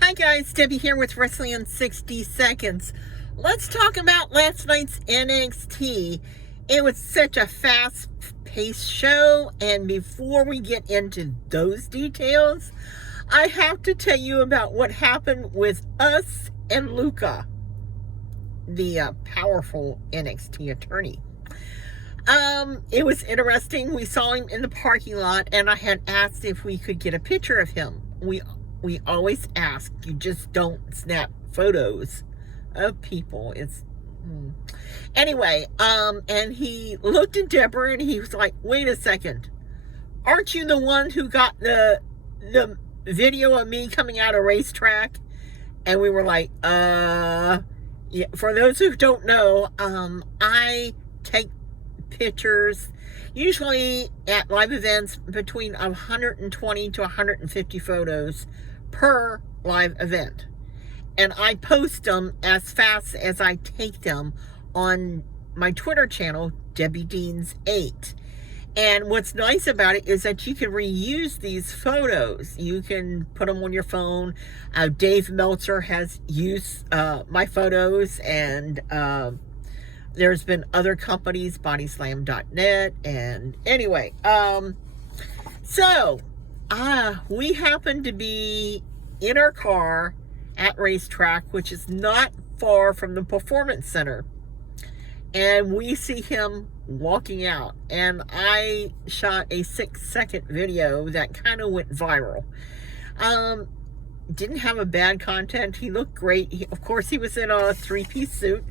Hi guys, Debbie here with Wrestling in 60 Seconds. Let's talk about last night's NXT. It was such a fast-paced show, and before we get into those details, I have to tell you about what happened with us and Luca, the powerful NXT attorney. It was interesting. We saw him in the parking lot, and I had asked if we could get a picture of him. We always ask. You just don't snap photos of people. Anyway, and he looked at Deborah and he was like, wait a second. Aren't you the one who got the video of me coming out of racetrack? And we were like, yeah. For those who don't know, I take pictures usually at live events between 120 to 150 photos per live event, and I post them as fast as I take them on my Twitter channel, Debbie Deans 8. And what's nice about it is that you can reuse these photos. You can put them on your phone. Dave Meltzer has used my photos, and there's been other companies, bodyslam.net, and anyway, so we happened to be in our car at racetrack, which is not far from the performance center, and we see him walking out, and I shot a 6-second video that kind of went viral. Didn't have a bad content. He looked great. Of course, he was in a 3-piece suit.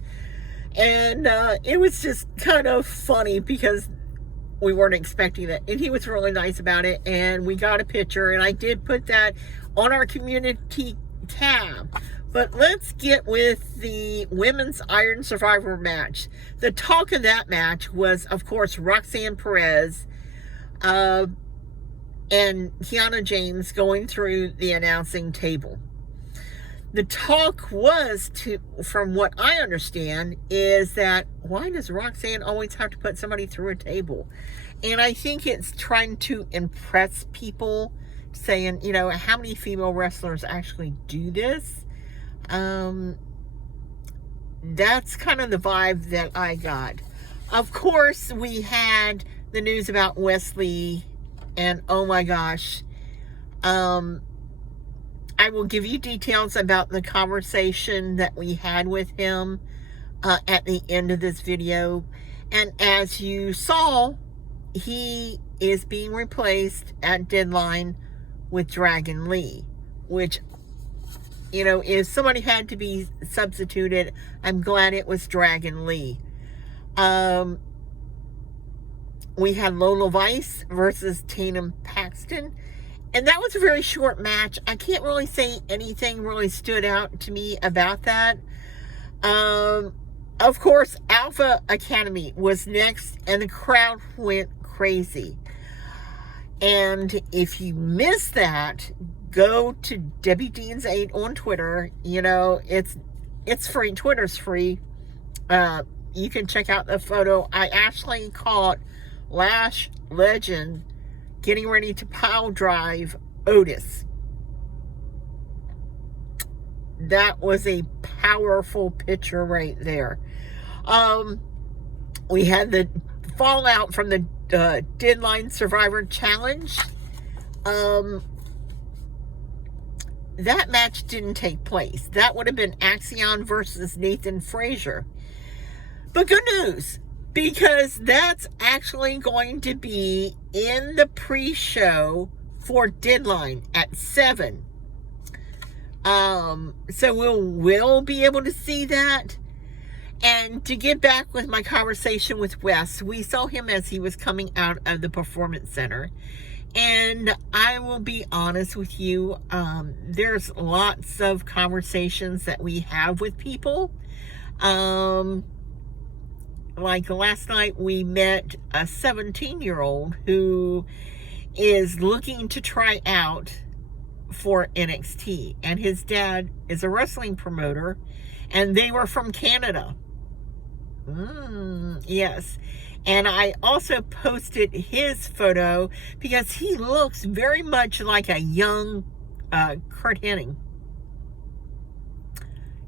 And it was just kind of funny because we weren't expecting it. And he was really nice about it. And we got a picture. And I did put that on our community tab. But let's get with the Women's Iron Survivor match. The talk of that match was, of course, Roxanne Perez and Kiana James going through the announcing table. The talk was, from what I understand, is that why does Roxanne always have to put somebody through a table? And I think it's trying to impress people, saying, how many female wrestlers actually do this? That's kind of the vibe that I got. Of course, we had the news about Wesley, and oh my gosh, I will give you details about the conversation that we had with him at the end of this video. And as you saw, he is being replaced at Deadline with Dragon Lee, which, if somebody had to be substituted, I'm glad it was Dragon Lee. We had Lola Vice versus Tatum Paxton. And that was a very short match. I can't really say anything really stood out to me about that. Of course, Alpha Academy was next, and the crowd went crazy. And if you missed that, go to Debbie Deans 8 on Twitter. It's free. Twitter's free. You can check out the photo. I actually caught Lash Legend getting ready to pile drive Otis. That was a powerful picture right there. We had the fallout from the Deadline Survivor Challenge. That match didn't take place. That would have been Axion versus Nathan Frazier. But good news, because that's actually going to be in the pre-show for Deadline at 7. So we'll be able to see that. And to get back with my conversation with Wes, we saw him as he was coming out of the Performance Center. And I will be honest with you, there's lots of conversations that we have with people. Like last night, we met a 17-year-old who is looking to try out for NXT. And his dad is a wrestling promoter, and they were from Canada. Yes. And I also posted his photo because he looks very much like a young Kurt Hennig.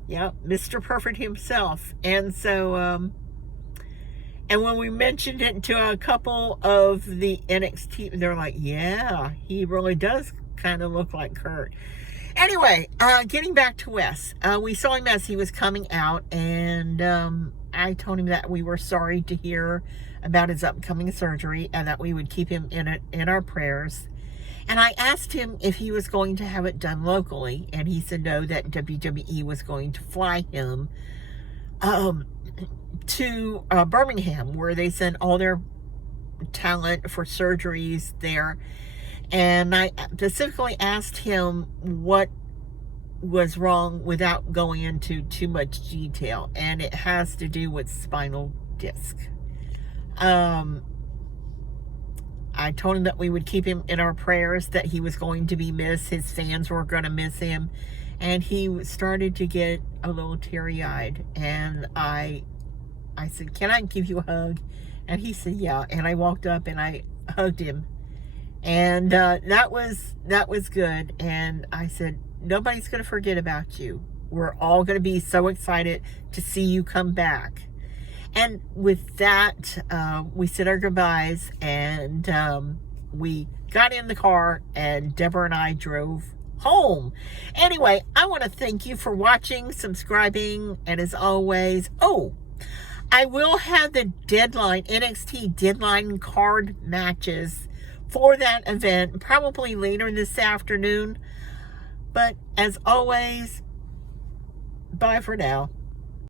Yeah, Mr. Perfect himself. And so, and when we mentioned it to a couple of the NXT, they're like, yeah, he really does kind of look like Kurt. Anyway, getting back to Wes, we saw him as he was coming out, and I told him that we were sorry to hear about his upcoming surgery and that we would keep him in our prayers. And I asked him if he was going to have it done locally, and he said no, that WWE was going to fly him to Birmingham, where they send all their talent for surgeries there. And I specifically asked him what was wrong without going into too much detail, and it has to do with spinal disc. I told him that we would keep him in our prayers, that he was going to be missed. His fans were going to miss him. And he started to get a little teary-eyed. And I said, can I give you a hug? And he said, yeah. And I walked up and I hugged him. And that was good. And I said, nobody's going to forget about you. We're all going to be so excited to see you come back. And with that, we said our goodbyes, and we got in the car, and Deborah and I drove home. Anyway, I want to thank you for watching, subscribing, and as always, I will have the deadline, NXT deadline card matches for that event, probably later this afternoon. But as always, bye for now.